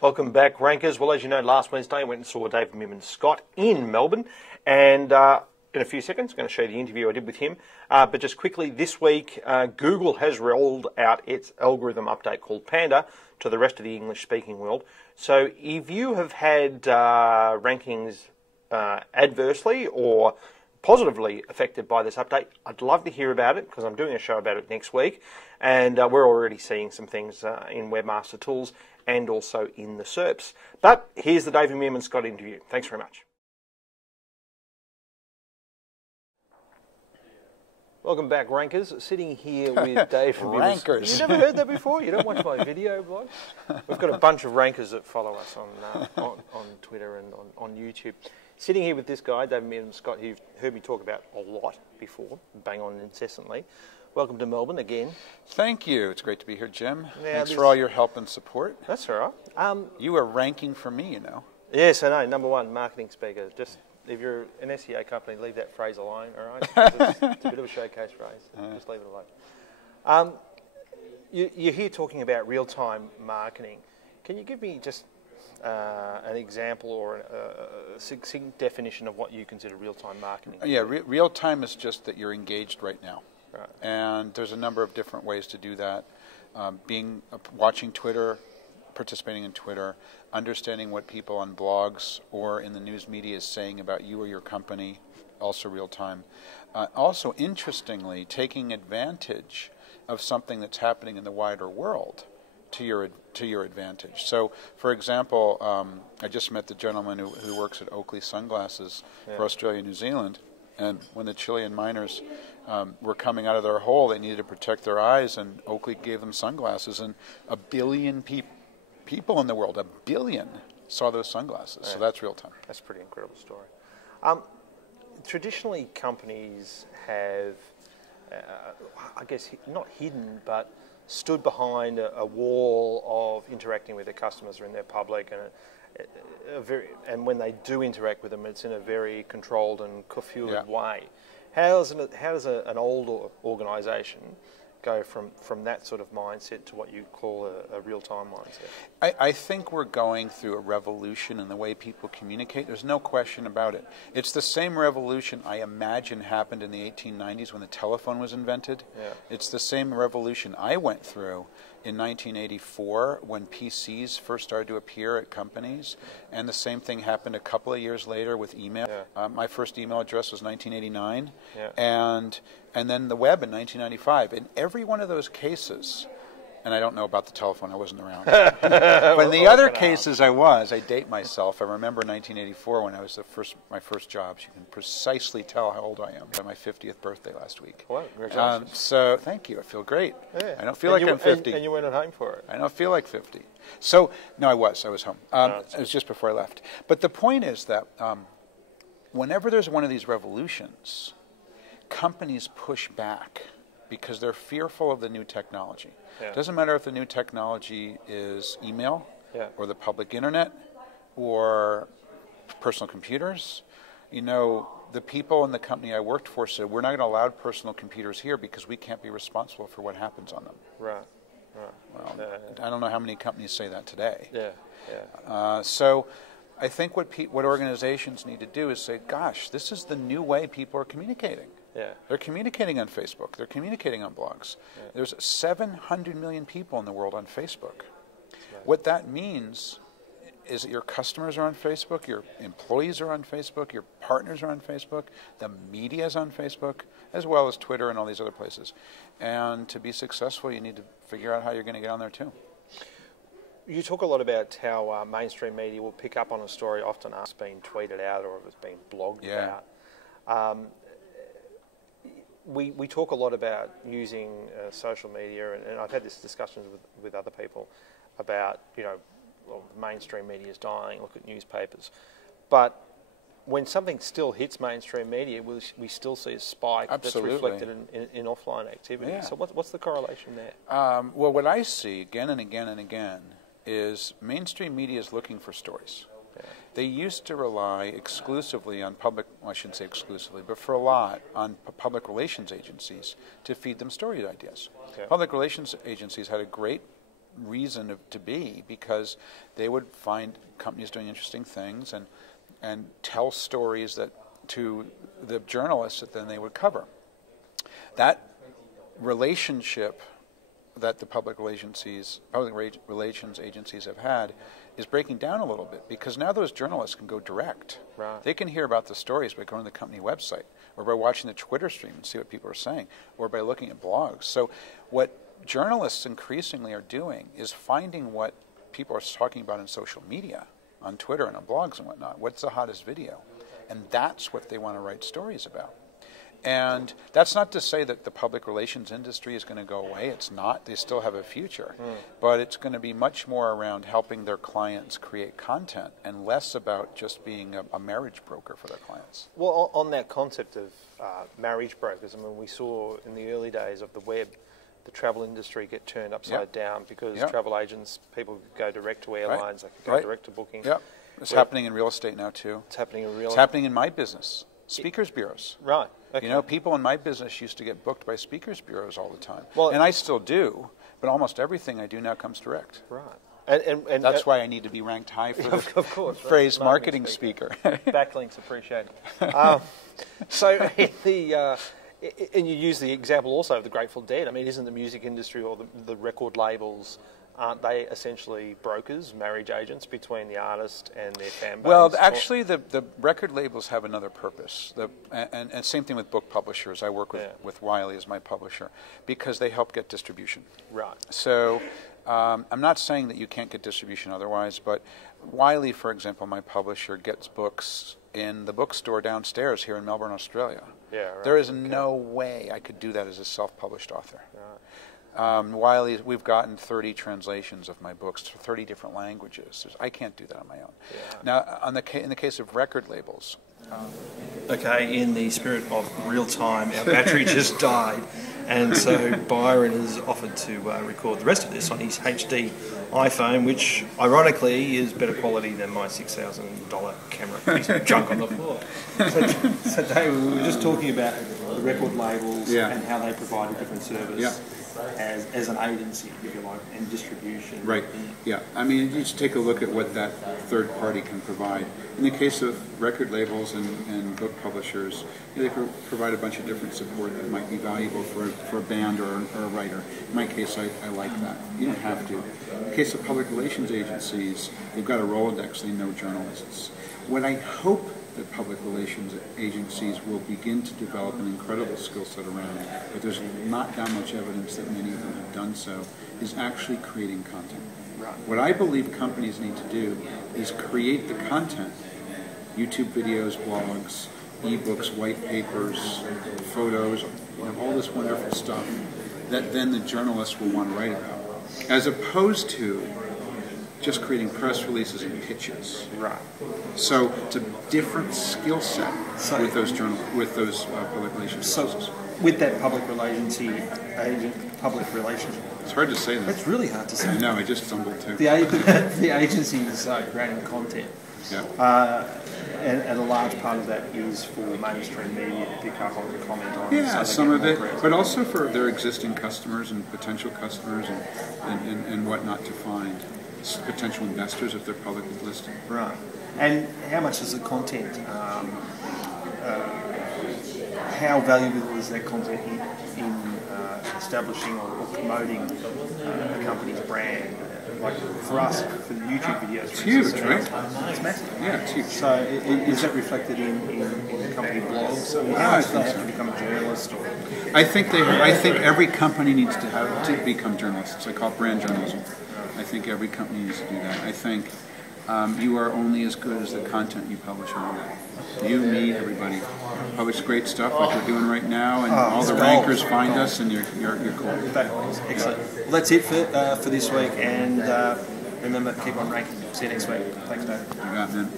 Welcome back, Rankers. Well, as you know, last Wednesday I went and saw David Meerman Scott in Melbourne, and in a few seconds I'm going to show you the interview I did with him. But just quickly, this week Google has rolled out its algorithm update called Panda to the rest of the English-speaking world. So if you have had rankings adversely or positively affected by this update, I'd love to hear about it because I'm doing a show about it next week, and we're already seeing some things in Webmaster Tools and also in the SERPs. But here's the David Meerman Scott interview. Thanks very much. Welcome back, Rankers. Sitting here with David Meerman. Rankers. You never heard that before? You don't watch my video blog? We've got a bunch of Rankers that follow us on Twitter and on YouTube. Sitting here with this guy, David Meerman Scott, who you've heard me talk about a lot before, bang on incessantly. Welcome to Melbourne again. Thank you. It's great to be here, Jim. Now, Thanks for all your help and support. That's all right. You are ranking for me, you know. Yes, I know. #1 marketing speaker. Just if you're an SEO company, leave that phrase alone, all right? It's a bit of a showcase phrase. Just leave it alone. You're here talking about real-time marketing. Can you give me just an example or a succinct definition of what you consider real-time marketing? Yeah, real-time is just that you're engaged right now. Right. And there's a number of different ways to do that. Watching Twitter, participating in Twitter, understanding what people on blogs or in the news media is saying about you or your company, also real-time. Also, interestingly, taking advantage of something that's happening in the wider world to your advantage. So, for example, I just met the gentleman who works at Oakley Sunglasses for Australia and New Zealand, and when the Chilean miners were coming out of their hole, they needed to protect their eyes, and Oakley gave them sunglasses, and 1 billion people in the world, 1 billion, saw those sunglasses. Yeah. So that's real time. That's a pretty incredible story. Traditionally, companies have, I guess, not hidden, but stood behind a wall of interacting with their customers or in their public, and when they do interact with them, it's in a very controlled and coiffeured way. How does an old organisation go from that sort of mindset to what you call a real-time mindset? I think we're going through a revolution in the way people communicate. There's no question about it. It's the same revolution I imagine happened in the 1890s when the telephone was invented. Yeah. It's the same revolution I went through in 1984 when PCs first started to appear at companies, and the same thing happened a couple of years later with email. Yeah. My first email address was 1989, and then the web in 1995. In every one of those cases, and I don't know about the telephone, I wasn't around. But in the other cases I date myself. I remember 1984 when I was my first job. You can precisely tell how old I am by my 50th birthday last week. Well, congratulations. So thank you. I feel great. Yeah. I don't feel like I'm 50. And you weren't at home for it. I don't feel like 50. So, no, I was home. It was just before I left. But the point is that whenever there's one of these revolutions, companies push back because they're fearful of the new technology. It doesn't matter if the new technology is email or the public internet or personal computers. You know, the people in the company I worked for said, we're not going to allow personal computers here because we can't be responsible for what happens on them. Right. Well, I don't know how many companies say that today. Yeah. So I think what organizations need to do is say, gosh, this is the new way people are communicating. Yeah. They're communicating on Facebook. They're communicating on blogs. Yeah. There's 700 million people in the world on Facebook. Right. What that means is that your customers are on Facebook, your employees are on Facebook, your partners are on Facebook, the media is on Facebook, as well as Twitter and all these other places. And to be successful, you need to figure out how you're going to get on there too. You talk a lot about how mainstream media will pick up on a story often after it's been tweeted out or if it's been blogged about. We talk a lot about using social media, and I've had this discussions with other people about, mainstream media is dying, look at newspapers. But when something still hits mainstream media, we still see a spike that's reflected in offline activity. Yeah. So what's the correlation there? Well, what I see again and again and again is mainstream media is looking for stories. Yeah. They used to rely exclusively on I shouldn't say exclusively, but for a lot, on public relations agencies to feed them story ideas. Okay. Public relations agencies had a great reason to be, because they would find companies doing interesting things and tell stories that to the journalists that then they would cover. That relationship that the public relations agencies have had is breaking down a little bit, because now those journalists can go direct. Right. They can hear about the stories by going to the company website, or by watching the Twitter stream and see what people are saying, or by looking at blogs. So what journalists increasingly are doing is finding what people are talking about in social media, on Twitter and on blogs and whatnot. What's the hottest video? And that's what they want to write stories about. And that's not to say that the public relations industry is going to go away. It's not. They still have a future. But it's going to be much more around helping their clients create content, and less about just being a marriage broker for their clients. Well, on that concept of marriage brokers, I mean, we saw in the early days of the web, the travel industry get turned upside down, because travel agents, people could go direct to airlines, they could go direct to booking. Yeah, it's happening in real estate now too. It's happening in real estate. It's happening in my business. Speakers bureaus. Right. Okay. You know, people in my business used to get booked by speakers bureaus all the time. Well, and I still do, but almost everything I do now comes direct. Right. And that's why I need to be ranked high for the of course, phrase marketing speaker. Backlinks appreciated. So and you use the example also of the Grateful Dead. I mean, isn't the music industry or the record labels, aren't they essentially brokers, marriage agents between the artist and their fan base? Well, actually, the record labels have another purpose. And same thing with book publishers. I work with Wiley as my publisher, because they help get distribution. Right. So I'm not saying that you can't get distribution otherwise, but Wiley, for example, my publisher, gets books in the bookstore downstairs here in Melbourne, Australia. Yeah, right. There is no way I could do that as a self-published author. Right. Wiley, we've gotten 30 translations of my books to 30 different languages. I can't do that on my own. Yeah. Now, in the case of record labels. Okay, in the spirit of real time, our battery just died, and so Byron has offered to record the rest of this on his HD iPhone, which ironically is better quality than my $6,000 camera piece of junk on the floor. So David, we were just talking about the record labels and how they provide a different service as an agency, if you like, and distribution. Right. Yeah. I mean, you just take a look at what that third party can provide. In the case of record labels and book publishers, they provide a bunch of different support that might be valuable for a band or a writer. In my case, I like that. You don't have to. In the case of public relations agencies, they've got a Rolodex. They know journalists. What I hope that public relations agencies will begin to develop an incredible skill set around, but there's not that much evidence that many of them have done so, is actually creating content. Right. What I believe companies need to do is create the content, YouTube videos, blogs, ebooks, white papers, photos, all this wonderful stuff that then the journalists will want to write about, as opposed to just creating press releases and pitches. Right. So it's a different skill set with those public relations. So with that public relations it's hard to say that. It's really hard to say. I know. I just stumbled too. The agency is creating content. Yeah. And a large part of that is for mainstream media to pick up on and comment on. Yeah, so some of it, but also for their existing customers and potential customers and whatnot to find. Potential investors if they're publicly listed. Right. And how much is the content? How valuable is that content in establishing or promoting a company's brand? Like for us, for the YouTube videos, it's huge, right? It's massive. Yeah, it's huge. So is that reflected in the company blogs? I mean, how much do they have to become a journalist? Or? I think every company needs to become journalists. I call it brand journalism. I think every company needs to do that. I think you are only as good as the content you publish on it. You, me, everybody. Publish great stuff like we're doing right now, and all the rankers find us, and you're cool. Excellent. Well, that's it for this week, and remember, keep on ranking. See you next week. Thanks, Dave. You got it, man.